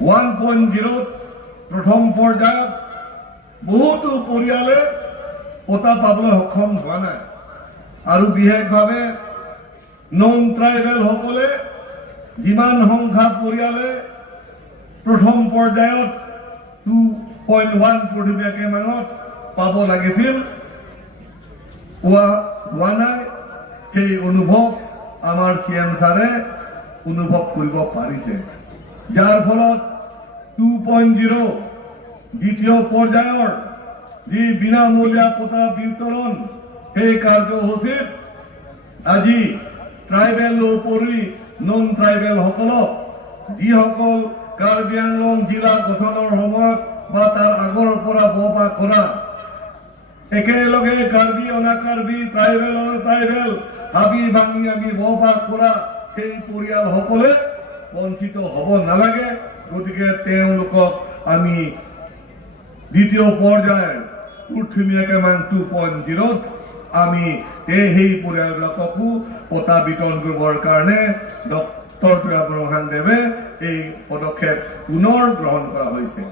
1.0 প্ৰথম পৰ্যায়ত বহুতো পৰিয়ালে পতা পাবলৈ সক্ষম হোৱা নাই আৰু বিশেষভাৱে নন ট্ৰাইবেল সকলে যিমান সংখ্যা পৰিয়ালে প্ৰথম পৰ্যায়ত 2.1 প্ৰতিবেকে মানত পাব লাগিছিল হোৱা নাই সেই অনুভৱ আমাৰ CM ছাৰে অনুভৱ কৰিব পাৰিছে যাৰ ফলত 2.0 দ্বিতীয় পৰ্যায়ৰ যি বিনামূলীয়া পতা বিতৰণ সেই কাৰ্যসূচীত আজি ট্ৰাইবেল উপৰি নন ট্ৰাইবেল সকলক যিসকল কাৰ্বি আংলং জিলা গঠনৰ সময়ত বা তাৰ আগৰ পৰা বসবাস কৰা একেলগে কাৰ্বি অনাকাৰ্বি ট্ৰাইবেল অনাট্ৰাইবেল হাবি ভাঙি আমি বসবাস কৰা সেই পৰিয়ালসকলে বঞ্চিত হ'ব নালাগে গতিকে তেওঁলোকক আমি দ্বিতীয় পৰ্যায়ৰ ধুনীয়াকৈ 2.0 আমি সেই পৰিয়ালবিলাককো পতা বিতৰণ কৰিবৰ কাৰণে ডক্টৰ তুৰাব ৰহাংদেৱে এই পদক্ষেপ পুনৰ গ্ৰহণ কৰা হৈছে।